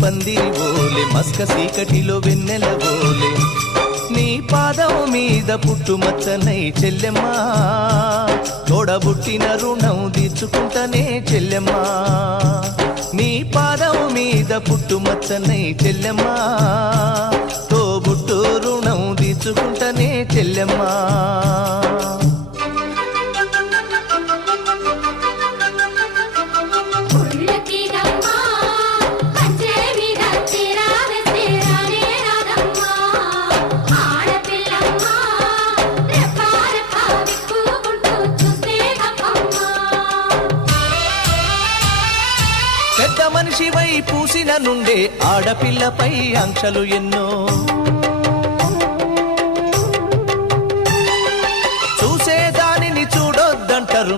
పందిరి ఓలే మస్క సీకటిలో వెన్నెల ఓలే నీ పాదం మీద పుట్టుమచ్చనై చెల్లెమ్మా తోడబుట్టిన రుణం తీర్చుకుంటనే చెల్లెమ్మా నీ పాదం మీద పుట్టుమచ్చనై చెల్లెమ్మా తోబుట్టు రుణం తీర్చుకుంటనే చెల్లెమ్మా పెద్ద మనిషివై పూసిన నుండే ఆడపిల్లపై ఆంక్షలు ఎన్నో